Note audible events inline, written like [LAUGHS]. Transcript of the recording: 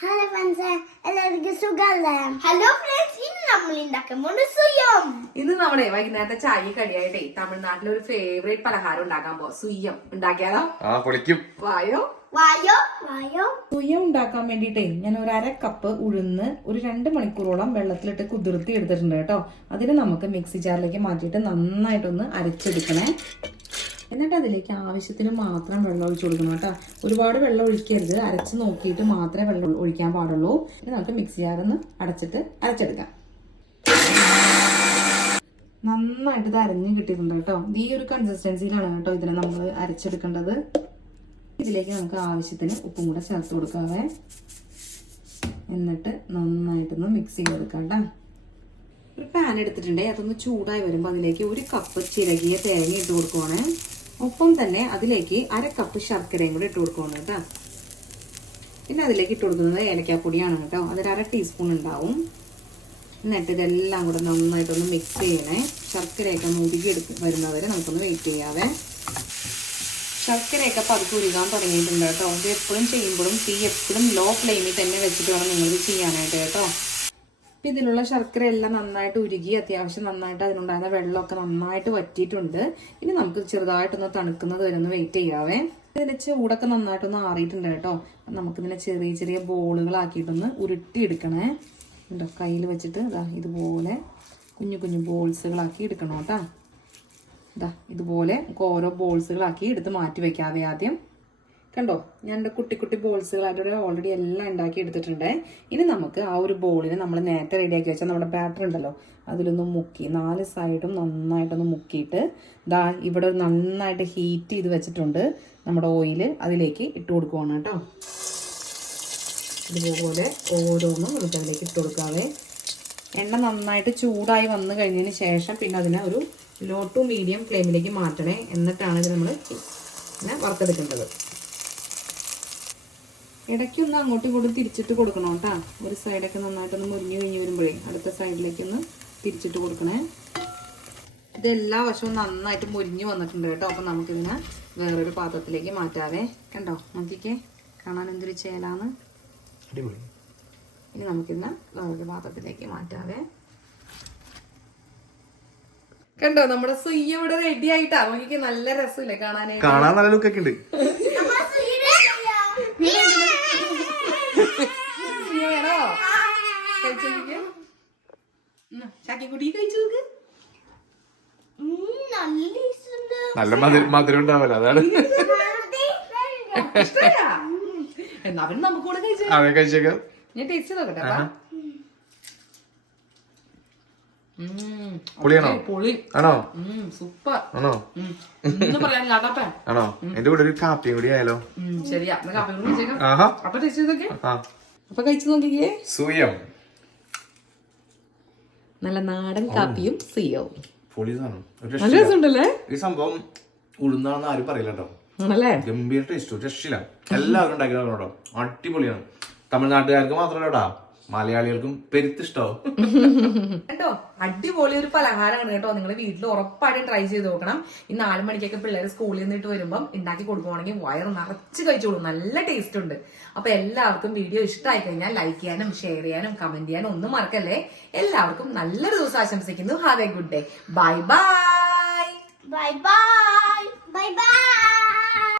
Hello friends എല്ലാവർക്കും സുഖല്ലേ? Hello friends ഇന്ന് നമ്മൾ ഉണ്ടാക്കാൻ പോകുന്നത് സുയം ഇന്ന് നമ്മുടെ വൈകുന്നേരത്തെ ചായ കടിയായിട്ടേ തമിഴ്നാട്ടിലെ ഒരു ഫേവറേറ്റ് പലഹാരം ഉണ്ടാക്കാൻ പോ സുയ്യം ഉണ്ടാക്കിയാലോ? ആ പൊളിക്കും. വായോ? വായോ? വായോ? സുയ്യം ഉണ്ടാക്കാൻ വേണ്ടിയിട്ടേ ഞാൻ ഒരു അര കപ്പ് ഉഴുന്ന് ഒരു രണ്ട് മണിക്കൂറോളം വെള്ളത്തിലിട്ട് കുതിർത്തി എടുത്തിട്ടുണ്ട് കേട്ടോ. അതിന് നമുക്ക് മിക്സി ജാറിലേക്ക് മാറ്റിയിട്ട് നന്നായിട്ടൊന്ന് അരച്ചെടുക്കണേ. എന്നിട്ട് അതിലേക്ക് ആവശ്യത്തിന് മാത്രം വെള്ളം ഒഴിച്ചു കൊടുക്കണം കേട്ടോ. ഒരുപാട് വെള്ളം ഒഴിക്കരുത്. അരച്ച് നോക്കിയിട്ട് മാത്രമേ വെള്ളം ഒഴിക്കാൻ പാടുള്ളൂ. ഇനി നമുക്ക് മിക്സി ജാറൊന്ന് അടച്ചിട്ട് അരച്ചെടുക്കാം. നന്നായിട്ട് ഇത് അരഞ്ഞ് കിട്ടിയിട്ടുണ്ട് കേട്ടോ. ഈ ഒരു കൺസിസ്റ്റൻസിയിലാണ് കേട്ടോ ഇതിനെ നമ്മൾ അരച്ചെടുക്കേണ്ടത്. ഇതിലേക്ക് നമുക്ക് ആവശ്യത്തിന് ഉപ്പും കൂടെ ചേർത്ത് കൊടുക്കാവേ. എന്നിട്ട് നന്നായിട്ടൊന്ന് മിക്സ് ചെയ്തെടുക്കാം കേട്ടോ. ഒരു പാൻ എടുത്തിട്ടുണ്ടെങ്കിൽ അതൊന്ന് ചൂടായി വരുമ്പോൾ അതിലേക്ക് ഒരു കപ്പ് ചിരകിയ തേങ്ങ ഇട്ട് കൊടുക്കുവാണ്. ഒപ്പം തന്നെ അതിലേക്ക് അര കപ്പ് ശർക്കരയും കൂടി ഇട്ട് കൊടുക്കണം കേട്ടോ. പിന്നെ അതിലേക്ക് ഇട്ട് കൊടുക്കുന്നത് ഏലക്കാപ്പൊടിയാണ് കേട്ടോ. അതൊരു അര ടീസ്പൂൺ ഉണ്ടാവും. എന്നിട്ട് ഇതെല്ലാം കൂടെ നന്നായിട്ടൊന്ന് മിക്സ് ചെയ്യണേ. ശർക്കരയൊക്കെ ഒന്ന് ഉരുകി എടുത്ത് വരുന്നവരെ നമുക്കൊന്ന് വെയിറ്റ് ചെയ്യാവേ. ശർക്കരയൊക്കെ പതുക്കെ ഉരുകാൻ തുടങ്ങിയിട്ടുണ്ട് കേട്ടോ. ഇത് എപ്പോഴും ചെയ്യുമ്പോഴും തീ എപ്പോഴും ലോ ഫ്ലെയിമിൽ തന്നെ വെച്ചിട്ട് വേണം നിങ്ങളിത് ചെയ്യാനായിട്ട് കേട്ടോ. അപ്പം ഇതിലുള്ള ശർക്കര എല്ലാം നന്നായിട്ട് ഉരുകി അത്യാവശ്യം നന്നായിട്ട് അതിനുണ്ടായിരുന്ന വെള്ളമൊക്കെ നന്നായിട്ട് വറ്റിയിട്ടുണ്ട്. ഇനി നമുക്ക് ചെറുതായിട്ടൊന്ന് തണുക്കുന്നത് വരെ ഒന്ന് വെയിറ്റ് ചെയ്യാവേ. ഇതിന്റെ ചൂടൊക്കെ നന്നായിട്ടൊന്ന് ആറിയിട്ടുണ്ട് കേട്ടോ. നമുക്കിതിനെ ചെറിയ ചെറിയ ബോളുകളാക്കിയിട്ടൊന്ന് ഉരുട്ടിയെടുക്കണേ. കേട്ടോ കയ്യിൽ വെച്ചിട്ട് ഇതാ ഇതുപോലെ കുഞ്ഞു കുഞ്ഞു ബോൾസുകളാക്കി എടുക്കണം കേട്ടോ. ഇതാ ഇതുപോലെ ഓരോ ബോൾസുകളാക്കി എടുത്ത് മാറ്റി വയ്ക്കാവേ ആദ്യം. കണ്ടോ? ഞാൻ എന്റെ കുട്ടി കുട്ടി ബോൾസുകളായിട്ട് ഓൾറെഡി എല്ലാം ഉണ്ടാക്കി എടുത്തിട്ടുണ്ട്. ഇനി നമുക്ക് ആ ഒരു ബോളിനെ നമ്മൾ നേരത്തെ റെഡിയാക്കി വെച്ചാൽ നമ്മുടെ ബാറ്റർ ഉണ്ടല്ലോ അതിലൊന്ന് മുക്കി നാല് സൈഡും നന്നായിട്ടൊന്ന് മുക്കിയിട്ട് ദാ ഇവിടെ നന്നായിട്ട് ഹീറ്റ് ചെയ്ത് വെച്ചിട്ടുണ്ട് നമ്മുടെ ഓയിൽ അതിലേക്ക് ഇട്ട് കൊടുക്കുവാണ് കേട്ടോ. ഇതുപോലെ ഓരോന്നും അതിലേക്ക് ഇട്ട് കൊടുക്കാതെ എണ്ണ നന്നായിട്ട് ചൂടായി വന്നു കഴിഞ്ഞതിന് ശേഷം പിന്നെ അതിനെ ഒരു ലോ ടു മീഡിയം ഫ്ലെയിമിലേക്ക് മാറ്റണേ. എന്നിട്ടാണ് ഇത് നമ്മൾ വറുത്തെടുക്കേണ്ടത്. ഇടയ്ക്കൊന്ന് അങ്ങോട്ടും ഇങ്ങോട്ടും തിരിച്ചിട്ട് കൊടുക്കണം കേട്ടോ. ഒരു സൈഡൊക്കെ നന്നായിട്ടൊന്ന് മുരിഞ്ഞു കഴിഞ്ഞ് വരുമ്പോഴേ അടുത്ത സൈഡിലേക്കൊന്ന് തിരിച്ചിട്ട് കൊടുക്കണേ. ഇതെല്ലാ വശവും നന്നായിട്ട് മുരിഞ്ഞു വന്നിട്ടുണ്ട് കേട്ടോ. അപ്പം നമുക്കിതിനെ വേറൊരു പാത്രത്തിലേക്ക് മാറ്റാവേ. കണ്ടോ? നോക്കിക്കേ. കാണാൻ എന്തൊരു ചേലാന്ന്. ഇനി നമുക്കിന്ന് വേറൊരു പാത്രത്തിലേക്ക് മാറ്റാവേ. കണ്ടോ? നമ്മുടെ സുയ്യ ഇവിടെ റെഡി ആയിട്ടാ. നോക്കിക്കേ നല്ല രസമില്ലേ കാണാനായിട്ട്. കാണാൻ നല്ല ലുക്കൊക്കെ ഉണ്ട്. [LAUGHS] ചാക്കിക്കുട്ടി കഴിച്ചു നോക്ക്. നല്ല മധുര മധുരം ഉണ്ടാവല്ലോ അതാണ്? എന്നാ പിന്നെ നമുക്ക് കൂടെ കഴിച്ചു കഴിച്ചേക്കാം ഞാൻ ടേസ്റ്റ് നോക്കട്ടെ. പൊളിയാണോ? പൊളി. ആണോ? സൂപ്പർ ആണോ? ആണോ? എന്റെ കൂടെ ഒരു കാപ്പിയും കൂടി ആയാലോ? ശരിയാ. ടേസ്റ്റ് ചെയ്തൊക്കെ അപ്പൊ കഴിച്ചു നോക്കിക്കേ. സൂയം. നല്ല നാടൻ കാപ്പിയും സിയോ. പൊളി സാധനം ഒരു നല്ല. രസമുണ്ടല്ലേ? ഈ സംഭവം ഉഴുന്നാണെന്ന് ആരും പറയില്ല കേട്ടോ. ഗംഭീര ടേസ്റ്റ് രക്ഷില്ല എല്ലാവരും ഉണ്ടാക്കിയതാണ് കേട്ടോ. അടിപൊളിയാണ്. തമിഴ്നാട്ടുകാർക്ക് മാത്രമല്ലടാ മലയാളികൾക്കും പെരുത്തിഷ്ടാവും. കേട്ടോ അടിപൊളി ഒരു പലഹാരമാണ് കേട്ടോ. നിങ്ങൾ വീട്ടിൽ ഉറപ്പായിട്ടും ട്രൈ ചെയ്ത് നോക്കണം. ഈ നാല് മണിക്കൊക്കെ പിള്ളേർ സ്കൂളിൽ നിന്നിട്ട് വരുമ്പോൾ ഉണ്ടാക്കി കൊടുക്കുവാണെങ്കിൽ വയറ് നിറച്ച് കഴിച്ചോളൂ നല്ല ടേസ്റ്റ് ഉണ്ട്. അപ്പൊ എല്ലാവർക്കും വീഡിയോ ഇഷ്ടമായി കഴിഞ്ഞാൽ ലൈക്ക് ചെയ്യാനും ഷെയർ ചെയ്യാനും കമന്റ് ചെയ്യാനും ഒന്നും മറക്കല്ലേ? എല്ലാവർക്കും നല്ലൊരു ദിവസം ആശംസിക്കുന്നു. Have a good day bye bye bye bye bye bye